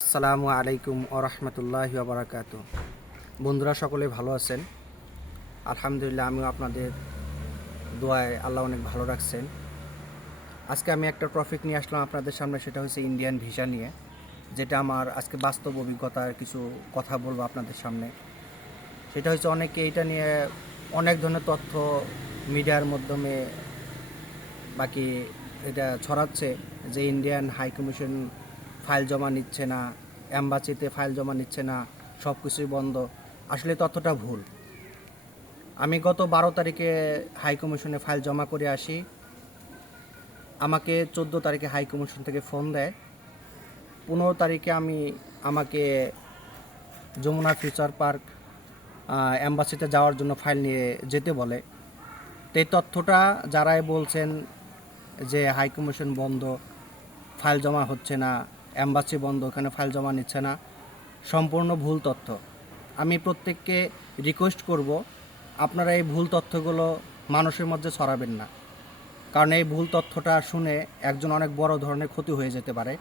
আসসালামু আলাইকুম ও রহমতুল্লাহ বারাকাত বন্ধুরা, সকলে ভালো আছেন? আলহামদুলিল্লাহ, আমিও আপনাদের দোয়ায় আল্লাহ অনেক ভালো রাখছেন। আজকে আমি একটা টপিক নিয়ে আসলাম আপনাদের সামনে, সেটা হচ্ছে ইন্ডিয়ান ভিসা নিয়ে, যেটা আমার আজকে বাস্তব অভিজ্ঞতার কিছু কথা বলব আপনাদের সামনে। সেটা হচ্ছে অনেকে এটা নিয়ে অনেক ধরনের তথ্য মিডিয়ার মাধ্যমে বাকি এটা ছড়াচ্ছে যে ইন্ডিয়ান হাই কমিশন ফাইল জমা নিচ্ছে না অ্যাম্বাসিতে ফাইল জমা নিচ্ছে না সব কিছুই বন্ধ। আসলে তথ্যটা ভুল। আমি গত বারো তারিখে হাই কমিশনে ফাইল জমা করে আসি। আমাকে চোদ্দ তারিখে হাই কমিশন থেকে ফোন দেয়। পনেরো তারিখে আমি আমাকে যমুনা ফিউচার পার্ক অ্যাম্বাসিতে যাওয়ার জন্য ফাইল নিয়ে যেতে বলে। তো এই তথ্যটা যারাই বলছেন যে হাই কমিশন বন্ধ, ফাইল জমা হচ্ছে না অ্যাম্বাসি বন্ধ, ওখানে ফাইল জমা নিচ্ছে না। সম্পূর্ণ ভুল তথ্য। আমি প্রত্যেককে রিকোয়েস্ট করব, আপনারা এই ভুল তথ্যগুলো মানুষের মধ্যে ছড়াবেন না। কারণ এই ভুল তথ্যটা শুনে একজন অনেক বড় ধরনের ক্ষতি হয়ে যেতে পারে।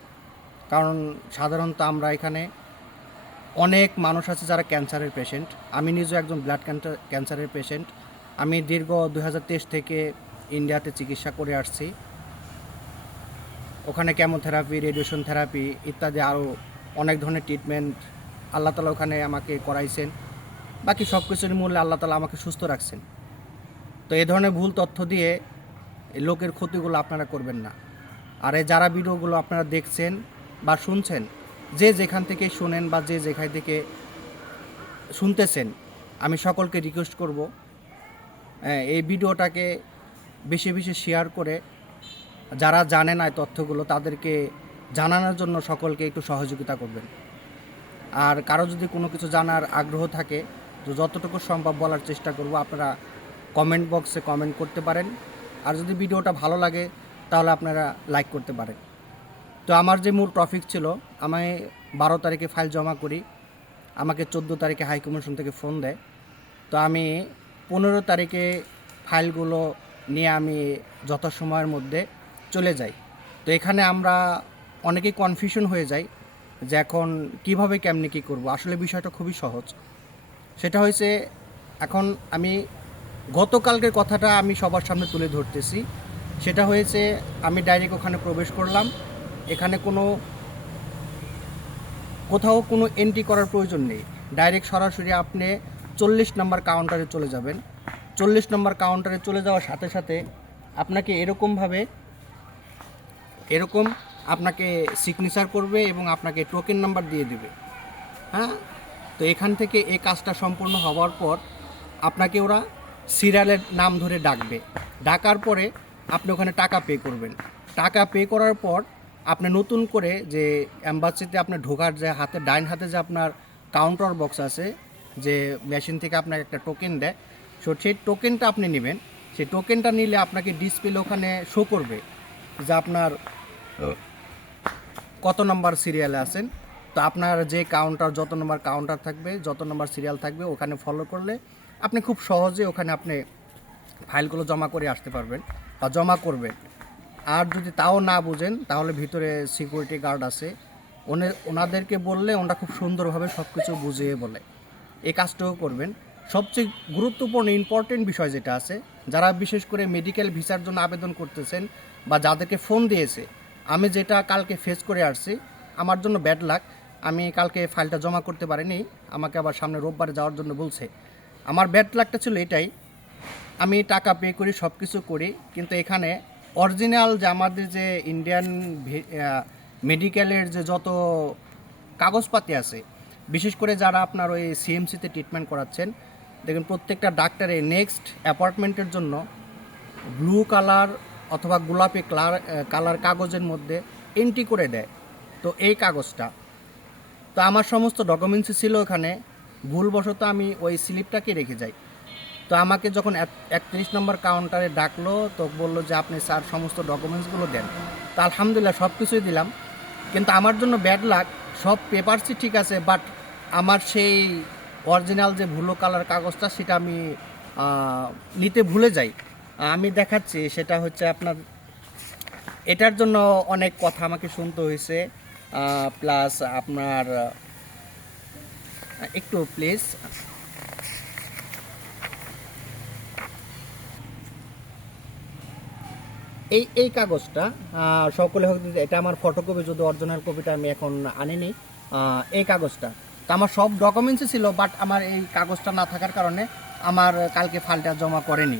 কারণ সাধারণত আমরা এখানে অনেক মানুষ আছে যারা ক্যান্সারের পেশেন্ট আমি নিজেও একজন ব্লাড ক্যান্সার ক্যান্সারের পেশেন্ট আমি দীর্ঘ দু হাজার তেইশ থেকে ইন্ডিয়াতে চিকিৎসা করে আসছি। ওখানে কেমোথেরাপি রেডিয়েশন থেরাপি ইত্যাদি আরও অনেক ধরনের ট্রিটমেন্ট আল্লাহ তালা ওখানে আমাকে করাইছেন। বাকি সব কিছুর মূল্যে আল্লাহ তালা আমাকে সুস্থ রাখছেন। তো এ ধরনের ভুল তথ্য দিয়ে লোকের ক্ষতিগুলো আপনারা করবেন না। আর এই যারা ভিডিওগুলো আপনারা দেখছেন বা শুনছেন যে যেখান থেকে শোনেন বা যে যেখান থেকে শুনতেছেন আমি সকলকে রিকোয়েস্ট করব হ্যাঁ, এই ভিডিওটাকে বেশি বেশি শেয়ার করে যারা জানে না তথ্যগুলো, তাদেরকে জানানোর জন্য সকলকে একটু সহযোগিতা করবেন। আর কারও যদি কোনো কিছু জানার আগ্রহ থাকে, তো যতটুকু সম্ভব বলার চেষ্টা করব। আপনারা কমেন্ট বক্সে কমেন্ট করতে পারেন। আর যদি ভিডিওটা ভালো লাগে, তাহলে আপনারা লাইক করতে পারেন। তো আমার যে মূল টপিক ছিল, আমি বারো তারিখে ফাইল জমা করি। আমাকে চোদ্দ তারিখে হাই কমিশন থেকে ফোন দেয়। তো আমি পনেরো তারিখে ফাইলগুলো নিয়ে আমি যথাসময়ের মধ্যে চলে যাই তো এখানে আমরা অনেকেই কনফিউশন হয়ে যাই যে এখন কীভাবে, কেমনি, কী করব? আসলে বিষয়টা খুবই সহজ। সেটা হয়েছে, এখন আমি গতকালকের কথাটা আমি সবার সামনে তুলে ধরতেছি। সেটা হয়েছে, আমি ডাইরেক্ট ওখানে প্রবেশ করলাম। এখানে কোনো, কোথাও কোনো এন্ট্রি করার প্রয়োজন নেই। ডাইরেক্ট সরাসরি আপনি চল্লিশ নম্বর কাউন্টারে চলে যাবেন। চল্লিশ নম্বর কাউন্টারে চলে যাওয়ার সাথে সাথে আপনাকে এরকমভাবে এরকম আপনাকে সিগনেচার করবে এবং আপনাকে টোকেন নাম্বার দিয়ে দেবে। হ্যাঁ? তো এখান থেকে এই কাজটা সম্পূর্ণ হওয়ার পর আপনাকে ওরা সিরিয়ালের নাম ধরে ডাকবে। ডাকার পরে আপনি ওখানে টাকা পে করবেন। টাকা পে করার পর আপনি নতুন করে যে অ্যাম্বাসিতে আপনার ঢোকার যে হাতে, ডাইন হাতে যে আপনার কাউন্টার বক্স আছে, যে মেশিন থেকে আপনাকে একটা টোকেন দেয়, সো সেই টোকেনটা আপনি নেবেন। সেই টোকেনটা নিলে আপনাকে ডিসপ্লে ওখানে শো করবে যে আপনার কত নম্বর সিরিয়ালে আছেন? তো আপনার যে কাউন্টার যত নম্বর কাউন্টার থাকবে, যত নম্বর সিরিয়াল থাকবে, ওখানে ফলো করলে আপনি খুব সহজে ওখানে আপনি ফাইলগুলো জমা করে আসতে পারবেন বা জমা করবেন। আর যদি তাও না বুঝেন, তাহলে ভিতরে সিকিউরিটি গার্ড আছে। ওনে, ওনাদেরকে বললে ওনারা খুব সুন্দরভাবে সব কিছু বুঝিয়ে বলে। এই কাজটাও করবেন। সবচেয়ে গুরুত্বপূর্ণ ইম্পর্টেন্ট বিষয় যেটা আছে, যারা বিশেষ করে মেডিকেল ভিসার জন্য আবেদন করতেছেন বা যাদেরকে ফোন দিয়েছে আমি যেটা কালকে ফেস করে আসছি, আমার জন্য ব্যাড লাক আমি কালকে ফাইলটা জমা করতে পারিনি, আমাকে আবার সামনে রোববারে যাওয়ার জন্য বলছে। আমার ব্যাড লাকটা ছিল এটাই, আমি টাকা পে করি সব কিছু করি, কিন্তু এখানে অরিজিনাল যে আমাদের যে ইন্ডিয়ান মেডিকেলের যে যত কাগজপাতি আছে, বিশেষ করে যারা আপনার ওই সিএমসিতে ট্রিটমেন্ট করাচ্ছেন, দেখুন প্রত্যেকটা ডাক্তারে নেক্সট অ্যাপার্টমেন্টের জন্য ব্লু কালার অথবা গোলাপি কালার কালার কাগজের মধ্যে এন্ট্রি করে দেয়। তো এই কাগজটা। তো আমার সমস্ত ডকুমেন্টসই ছিল ওখানে। ভুলবশত আমি ওই স্লিপটাকে রেখে যাই। তো আমাকে যখন একত্রিশ নম্বর কাউন্টারে ডাকলো, তো বলল যে, আপনি স্যার সমস্ত ডকুমেন্টসগুলো দেন। তো আলহামদুলিল্লাহ সব কিছুই দিলাম। কিন্তু আমার জন্য ব্যাড লাক সব পেপারসই ঠিক আছে বাট আমার সেই অরিজিনাল যে ভুলো কালার কাগজটা, সেটা আমি নিতে ভুলে যাই। আমি দেখাচ্ছি, সেটা হচ্ছে আপনার, এটার জন্য অনেক কথা আমাকে শুনতে হয়েছে প্লাস আপনার একটু প্লিজ। এই এই কাগজটা সকলে হোক, এটা আমার ফটোকপি যদি অরিজিনাল কপিটা আমি এখন আনিনি এই কাগজটা। তো আমার সব ডকুমেন্টসই ছিল বাট আমার এই কাগজটা না থাকার কারণে আমার কালকে ফাইলটা জমা করেনি।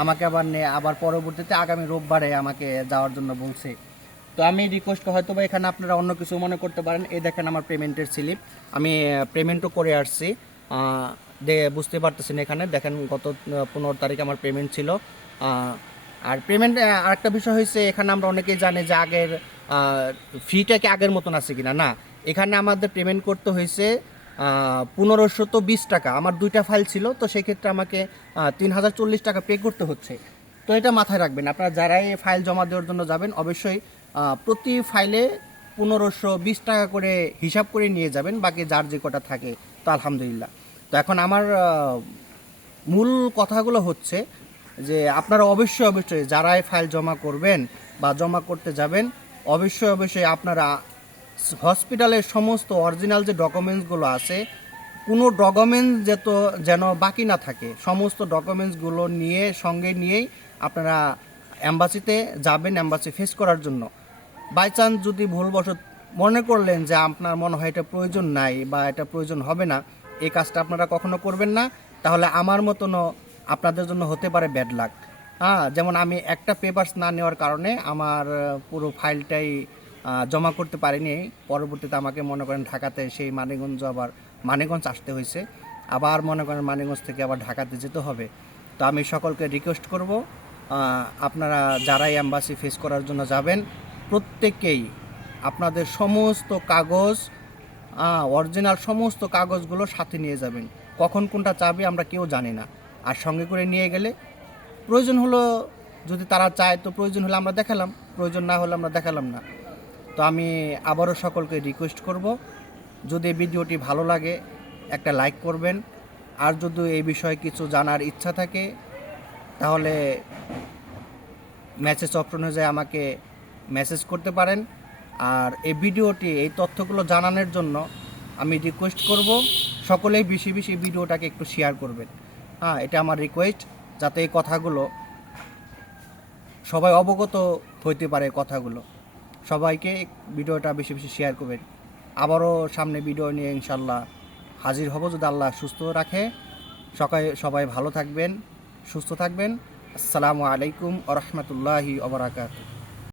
আমাকে আবার নে আবার পরবর্তীতে আগামী রোববারে আমাকে যাওয়ার জন্য বলছে। তো আমি রিকোয়েস্ট হয়তো বা এখানে আপনারা অন্য কিছু মনে করতে পারেন। এই দেখেন আমার পেমেন্টের স্লিপ আমি পেমেন্টও করে আসছি। বুঝতে পারতেছেন এখানে। দেখেন গত পনেরো তারিখ আমার পেমেন্ট ছিল। আর পেমেন্ট আরেকটা বিষয় হয়েছে এখানে আমরা অনেকেই জানি যে আগের ফিটা কি আগের মতন আছে কিনা? না। এখানে আমাদের পেমেন্ট করতে হয়েছে পনেরোশো তো বিশ টাকা। আমার দুইটা ফাইল ছিল, তো সেক্ষেত্রে আমাকে তিন হাজার চল্লিশ টাকা পে করতে হচ্ছে। তো এটা মাথায় রাখবেন, আপনারা যারাই ফাইল জমা দেওয়ার জন্য যাবেন, অবশ্যই প্রতি ফাইলে পনেরোশো বিশ টাকা করে হিসাব করে নিয়ে যাবেন, বাকি যার যে কটা থাকে, তো আলহামদুলিল্লাহ। তো এখন আমার মূল কথাগুলো হচ্ছে যে, আপনারা অবশ্যই অবশ্যই যারাই ফাইল জমা করবেন বা জমা করতে যাবেন, অবশ্যই অবশ্যই আপনারা হসপিটালের সমস্ত অরিজিনাল যে ডকুমেন্টসগুলো আছে, কোনো ডকুমেন্টস যেত যেন বাকি না থাকে, সমস্ত ডকুমেন্টসগুলো নিয়ে, সঙ্গে নিয়েই আপনারা অ্যাম্বাসিতে যাবেন অ্যাম্বাসি ফেস করার জন্য। বাই চান্স যদি ভুলবশত মনে করলেন যে আপনার মনে হয় এটা প্রয়োজন নাই বা এটা প্রয়োজন হবে না, এই কাজটা আপনারা কখনো করবেন না, তাহলে আমার মতনও আপনাদের জন্য হতে পারে ব্যাড লাক হ্যাঁ যেমন আমি একটা পেপারস না নেওয়ার কারণে আমার পুরো ফাইলটাই জমা করতে পারিনি। পরবর্তীতে আমাকে মনে করেন ঢাকাতে সেই মানিগঞ্জ আবার মানিগঞ্জ আসতে হয়েছে। আবার মনে করেন মানিগঞ্জ থেকে আবার ঢাকাতে যেতে হবে। তো আমি সকলকে রিকোয়েস্ট করব আপনারা যারাই অ্যাম্বাসি ফেস করার জন্য যাবেন প্রত্যেকেই আপনাদের সমস্ত কাগজ অরিজিনাল সমস্ত কাগজগুলো সাথে নিয়ে যাবেন। কখন কোনটা চাবে আমরা কেউ জানি না। আর সঙ্গে করে নিয়ে গেলে প্রয়োজন হলো, যদি তারা চায় তো প্রয়োজন হলে আমরা দেখালাম, প্রয়োজন না হলে আমরা দেখালাম না। তো আমি আবারও সকলকে রিকোয়েস্ট করব, যদি ভিডিওটি ভালো লাগে, একটা লাইক করবেন। আর যদি এই বিষয়ে কিছু জানার ইচ্ছা থাকে, তাহলে মেসেজ অপশনে যায় আমাকে মেসেজ করতে পারেন। আর এই ভিডিওটি, এই তথ্যগুলো জানানোর জন্য আমি রিকোয়েস্ট করব, সকলেই বেশি বেশি ভিডিওটাকে একটু শেয়ার করবেন। হ্যাঁ এটা আমার রিকোয়েস্ট যাতে এই কথাগুলো সবাই অবগত হইতে পারে কথাগুলো। সবাইকে ভিডিওটা বেশি বেশি শেয়ার করবেন। আবারও সামনে ভিডিও নিয়ে ইনশাল্লাহ হাজির হব। যদি আল্লাহ সুস্থ রাখে সবাই সবাই ভালো থাকবেন, সুস্থ থাকবেন। আসসালামু আলাইকুম আ রহমতুল্লাহি ওবরাকাতু